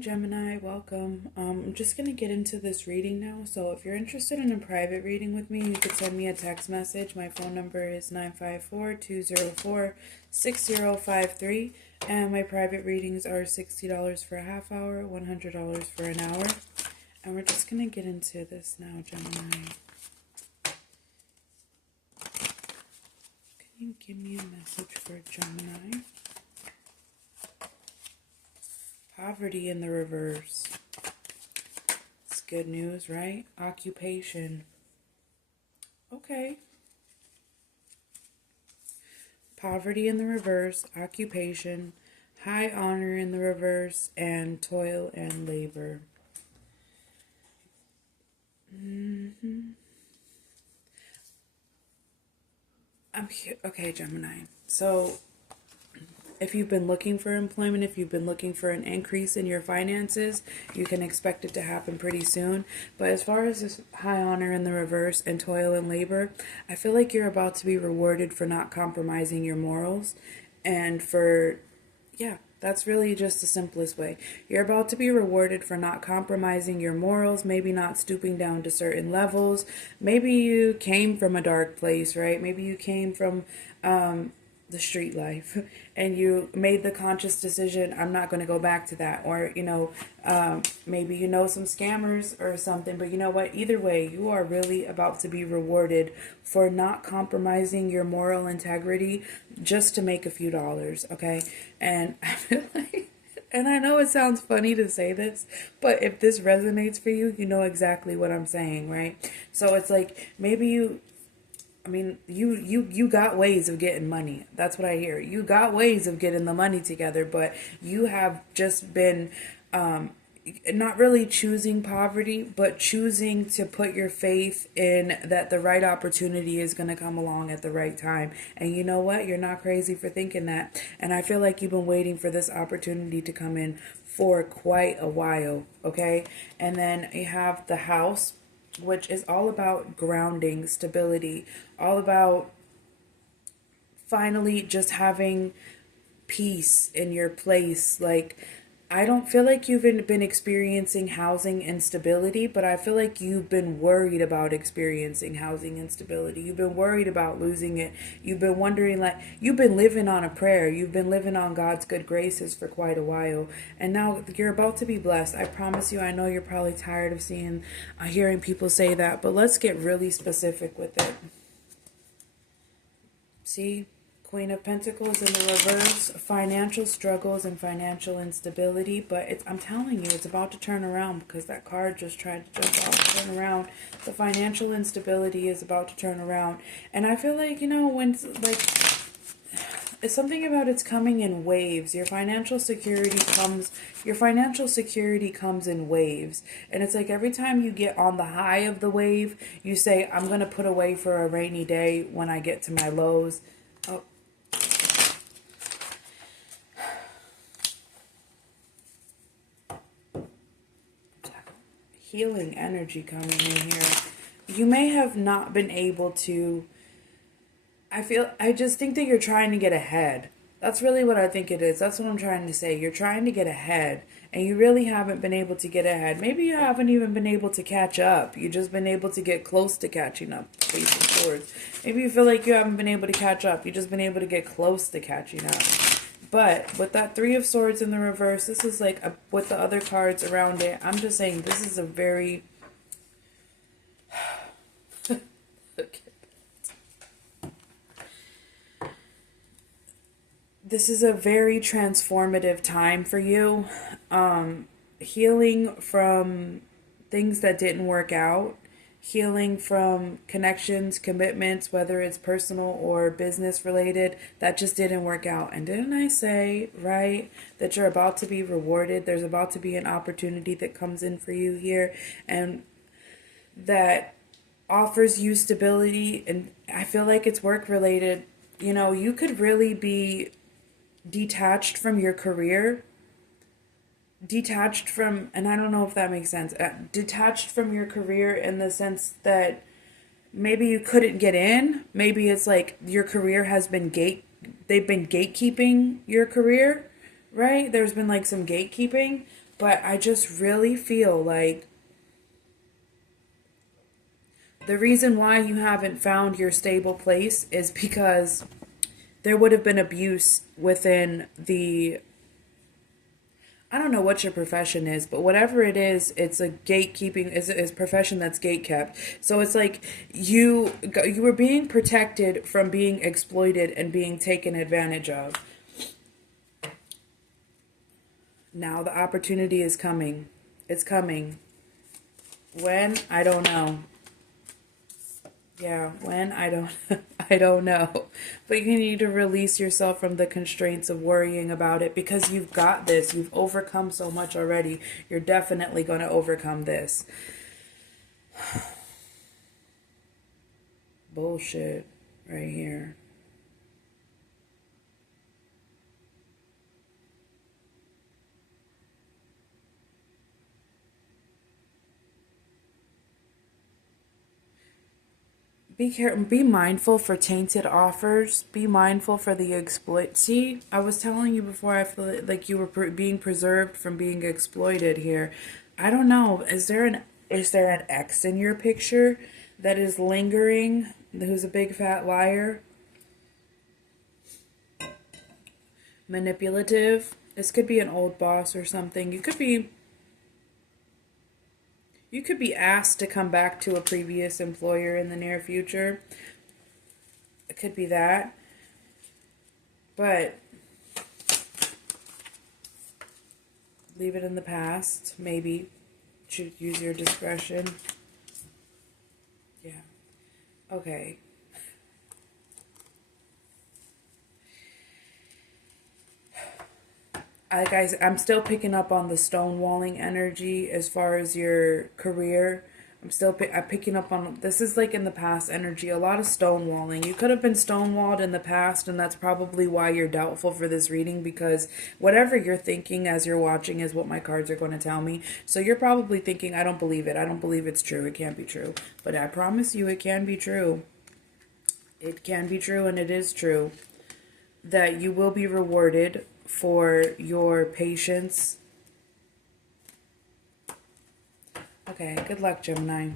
Gemini, welcome. I'm just going to get into this reading now. So, if you're interested in a private reading with me, you could send me a text message. My phone number is 954-204-6053. And my private readings are $60 for a half hour, $100 for an hour. And we're just going to get into this now, Gemini. Can you give me a message for Gemini? Poverty in the reverse. It's good news, right? Occupation. Okay. Poverty in the reverse, occupation, high honor in the reverse, and toil and labor. I'm here. Okay, Gemini. So, if you've been looking for employment, if you've been looking for an increase in your finances, you can expect it to happen pretty soon. But as far as this high honor in the reverse and toil and labor, I feel like you're about to be rewarded for not compromising your morals and that's really just the simplest way. You're about to be rewarded for not compromising your morals, maybe not stooping down to certain levels. Maybe you came from a dark place, right? Maybe you came from the street life and you made the conscious decision, I'm not going to go back to that. Or, maybe you know some scammers or something, but you know what? Either way, you are really about to be rewarded for not compromising your moral integrity just to make a few dollars, okay? And I feel like, and I know it sounds funny to say this, but if this resonates for you, you know exactly what I'm saying, right? So it's like, maybe you got ways of getting money. That's what I hear. You got ways of getting the money together, but you have just been not really choosing poverty, but choosing to put your faith in that the right opportunity is going to come along at the right time. And you know what? You're not crazy for thinking that. And I feel like you've been waiting for this opportunity to come in for quite a while, okay? And then you have the house, which is all about grounding, stability, all about finally just having peace in your place. Like, I don't feel like you've been experiencing housing instability, but I feel like you've been worried about experiencing housing instability. You've been worried about losing it. You've been wondering, like, you've been living on a prayer. You've been living on God's good graces for quite a while. And now you're about to be blessed. I promise you, I know you're probably tired of hearing people say that, but let's get really specific with it. See? Queen of Pentacles in the reverse, financial struggles and financial instability, but I'm telling you, it's about to turn around because that card just tried to jump off, turn around. The financial instability is about to turn around. And I feel like, when, like, it's something about it's coming in waves. Your financial security comes in waves. And it's like every time you get on the high of the wave, you say, I'm going to put away for a rainy day when I get to my lows. Oh. Healing energy coming in here. You may have not been able to, I just think that you're trying to get ahead. That's really what I think it is. That's what I'm trying to say. You're trying to get ahead, and you really haven't been able to get ahead. Maybe you haven't even been able to catch up. You've just been able to get close to catching up. Ace of Swords. Maybe you feel like you haven't been able to catch up. You've just been able to get close to catching up. But with that Three of Swords in the reverse, this is like with the other cards around it. I'm just saying this is a very... This is a very transformative time for you. Healing from things that didn't work out. Healing from connections, commitments, whether it's personal or business related, that just didn't work out. And didn't I say, right, that you're about to be rewarded? There's about to be an opportunity that comes in for you here, and that offers you stability. And I feel like it's work related. You could really be detached from your career. And I don't know if that makes sense, detached from your career in the sense that maybe you couldn't get in. Maybe it's like your career has been they've been gatekeeping your career, right? There's been like some gatekeeping. But I just really feel like the reason why you haven't found your stable place is because there would have been abuse within the, I don't know what your profession is, but whatever it is, it's a gatekeeping, it's a profession that's gate kept. So it's like you were being protected from being exploited and being taken advantage of. Now the opportunity is coming. It's coming. When? I don't know. Yeah, when? I don't I don't know. But you need to release yourself from the constraints of worrying about it because you've got this. You've overcome so much already. You're definitely going to overcome this. Bullshit right here. Be careful. Be mindful for tainted offers. Be mindful for the exploit. See, I was telling you before. I feel like you were being preserved from being exploited here. I don't know. Is there an ex in your picture that is lingering? Who's a big fat liar, manipulative? This could be an old boss or something. You could be asked to come back to a previous employer in the near future. It could be that. But leave it in the past, maybe. Should use your discretion. Yeah. Okay. Guys, I'm still picking up on the stonewalling energy as far as your career. I'm picking up on this is like in the past energy, a lot of stonewalling. You could have been stonewalled in the past, and that's probably why you're doubtful for this reading because whatever you're thinking as you're watching is what my cards are going to tell me. So you're probably thinking, I don't believe it. I don't believe it's true. It can't be true. But I promise you it can be true. It can be true, and it is true that you will be rewarded for your patience. Okay, good luck, Gemini.